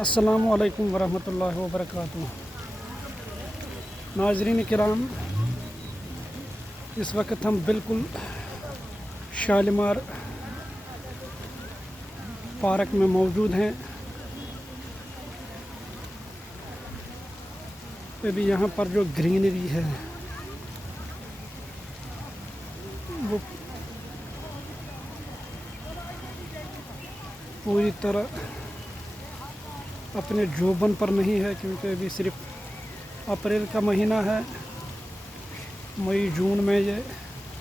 अस्सलामु अलैकुम वरहमतुल्लाहि वबरकातुहू। नाज़रीन किराम, इस वक्त हम बिल्कुल शालीमार पार्क में मौजूद हैं। अभी यहाँ पर जो ग्रीनरी है वो पूरी तरह अपने जोबन पर नहीं है, क्योंकि अभी सिर्फ अप्रैल का महीना है। मई जून में ये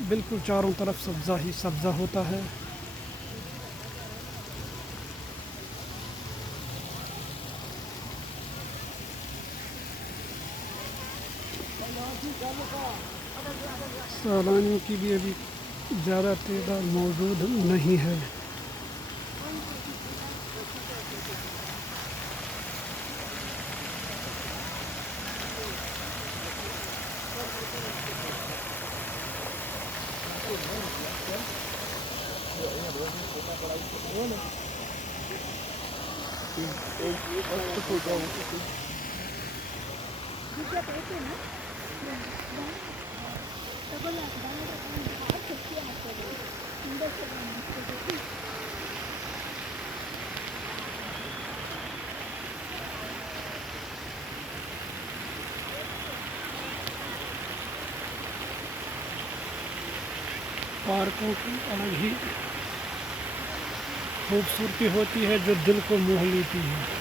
बिल्कुल चारों तरफ सब्ज़ा ही सब्ज़ा होता है। सैलानियों की भी अभी ज़्यादा तादाद मौजूद नहीं है। पार्कों की अलग ही खूबसूरती होती है जो दिल को मोह लेती है।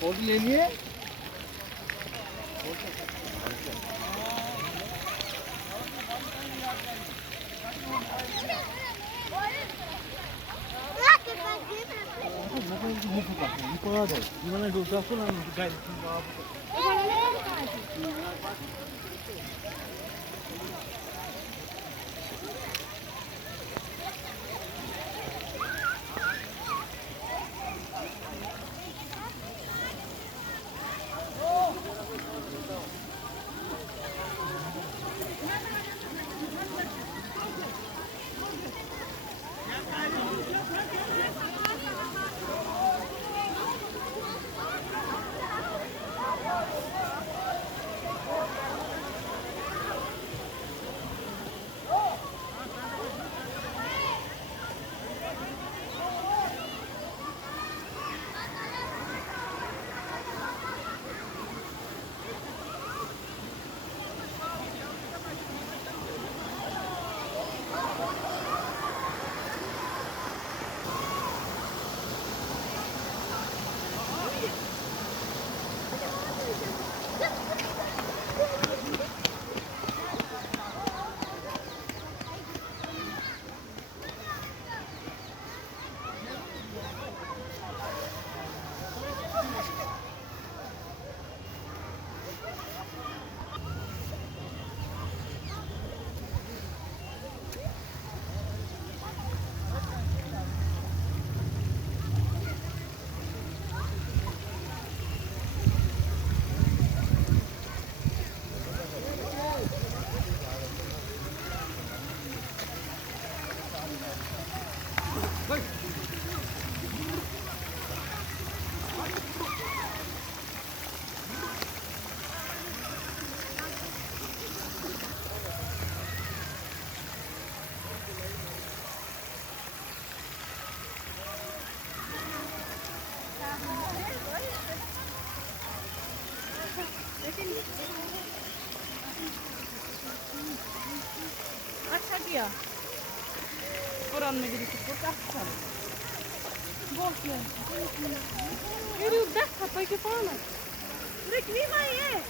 फोटो ले लिए। ya. Oranına gidip baksan. Boş ver. Yürü de kapayı kapağına. Direkt bir var ye.